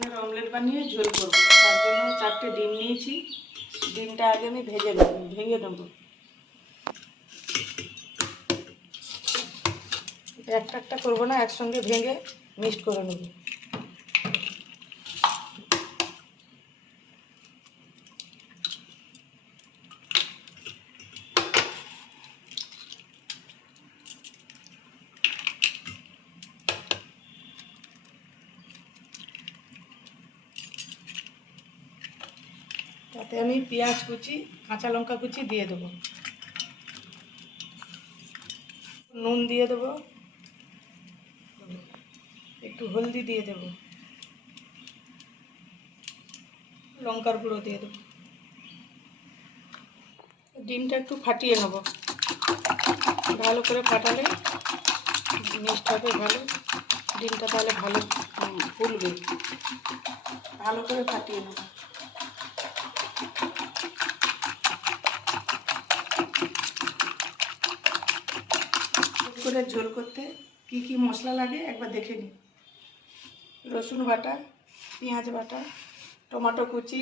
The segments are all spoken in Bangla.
ডিমের অমলেট বানিয়ে ঝোল করব। তার জন্য 4টে ডিম নিয়েছি। ডিমটা আগে আমি ভেজে নেব। একটা একটা করবো না, একসঙ্গে ভেঙে মিক্সড করে নেব। তাতে আমি পেঁয়াজ কুচি, কাঁচা লঙ্কা কুচি দিয়ে দেবো, নুন দিয়ে দেবো, একটু হলদি দিয়ে দেবো, লঙ্কার গুঁড়ো দিয়ে দেবো। ডিমটা একটু ফাটিয়ে নেব, ভালো করে ফাটালে মিক্সড হবে ভালো, ডিমটা তাহলে ভালো ফুলবে। ভালো করে ফাটিয়ে নেব। করে ঝোল করতে কি কি মশলা লাগে একবার দেখে নিই। রসুন বাটা, পেঁয়াজ বাটা, টমেটো কুচি,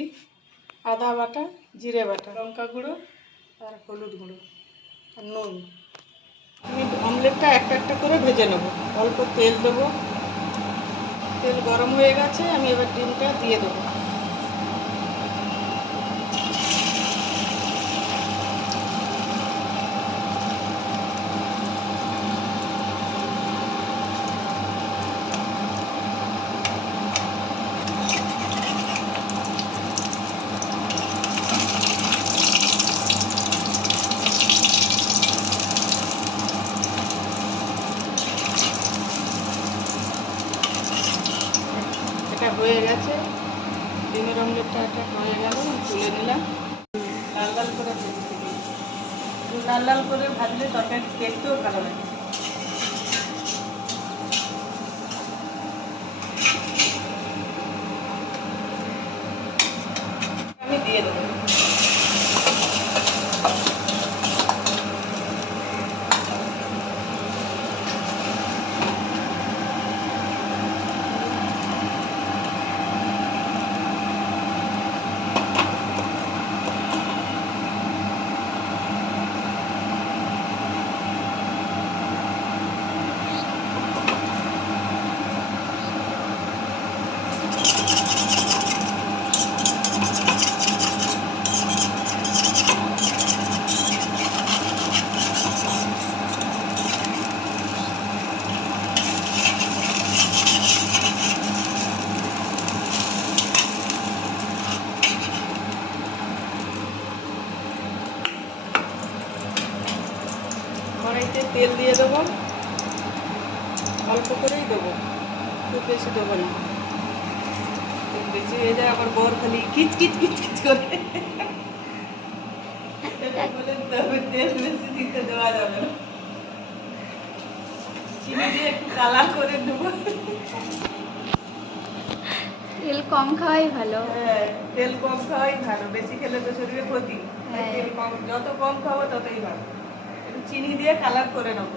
আদা বাটা, জিরে বাটা, লঙ্কা গুঁড়ো আর হলুদ গুঁড়ো আর নুন। আমি অমলেটটা একটা একটা করে ভেজে নেব। অল্প তেল দেবো, তেল গরম হয়ে গেছে, আমি এবার ডিমটা দিয়ে দেবো। এটা হয়ে গেছে, ডিমের অমলেটটা এটা হয়ে গেল, তুলে নিলাম। লাল লাল করে ভেজে দিই, লাল লাল করে ভাজলে তরকারি দেখতেও ভালো লাগে। আমি দিয়ে দেবো। কড়াইতে তেল দিয়ে দেবো, অল্প করেই দেবো, খুব বেশি দেবো না। খুব বেশি হয়ে যায় আবার বর খালি কিচ কিচ কিচ কিচ করে বলে তবে তেল বেশি দিতে দেওয়া যাবে না। চিনি দিয়ে একটু কালার করে দেবো। তেল কম খাওয়াই ভালো। হ্যাঁ, তেল কম খাওয়াই ভালো, বেশি খেলে তো শরীরে ক্ষতি। তেল কম, যত কম খাবো ততই ভালো। একটু চিনি দিয়ে কালার করে নেবো।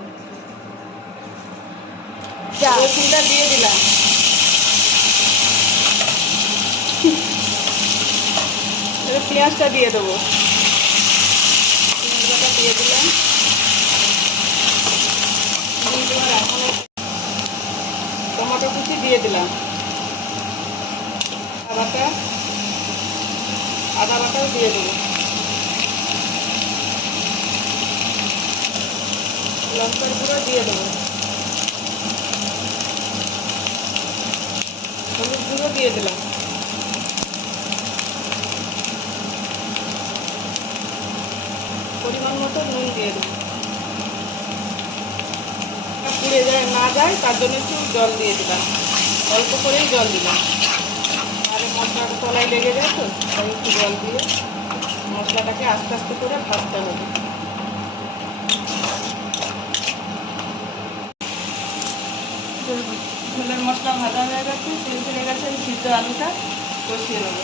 রসুনটা দিয়ে দিলাম, এবার পেঁয়াজটা দিয়ে দেবো, পেঁয়াজটা দিয়ে দিলাম। টমেটো কুচি দিয়ে দিলাম, আদা বাটাও দিয়ে দেবো, লঙ্কার গুঁড়ো দিয়ে দেবো, হলুদ গুঁড়ো দিয়ে দিলাম। পরিমাণ মতো নুন দিয়ে দেবো। পুড়ে যায় না যায় তার জন্য একটু জল দিয়ে দিলাম, অল্প করেই জল দিলাম, তাহলে মশলাটা তলায় লেগে যায় তো, তাই একটু জল দিয়ে মশলাটাকে আস্তে আস্তে করে ভাজতে হবে। ঝোলের মশলা ভাজা হয়ে গেছে, তেল ছেড়ে গেছে, আমি সিদ্ধ আলুটা কষিয়ে নেবো।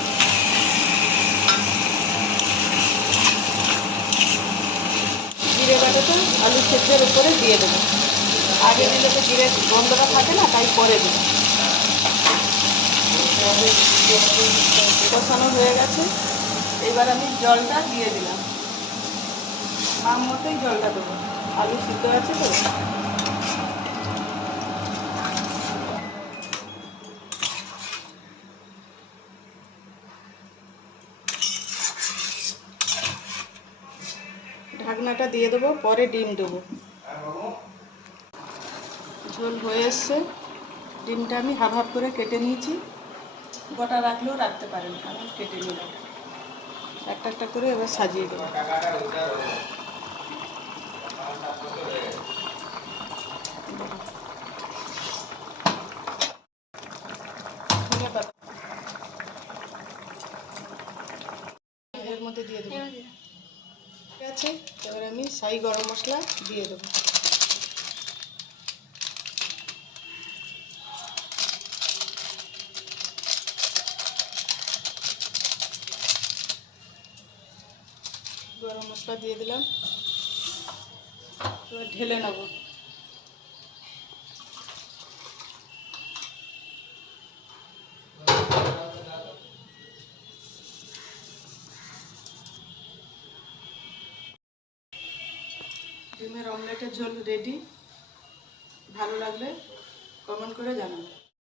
জিরে বাটাটা আলু সেদ্ধের উপরে দিয়ে দেবো, আগে দিলে তো জিরে গন্ধটা থাকে না, তাই পরে দেবো। কষানো হয়ে গেছে। এবার আমি জলটা দিয়ে দিলাম, মাম মতোই জলটা দেবো, আলু সিদ্ধ আছে তো। ঢাকনাটা দিয়ে দেবো, পরে ডিম দেবো। ঝোল হয়ে এসছে, ডিমটা আমি হাফ হাফ করে কেটে নিয়েছি, গোটা রাখলেও রাখতে পারেন, আমি কেটে নিলাম একটা একটা করে। এবার সাজিয়ে দেবো। ধনে পাতা এর মধ্যে দিয়ে দেবো, ঠিক আছে। এবার আমি শাহি গরম মশলা দিয়ে দেবো। গরম মশলা দিয়ে দিলাম, এবার ঢেলে নেব। ডিমের অমলেটের ঝোল রেডি। ভালো লাগলে কমেন্ট করে জানাবেন।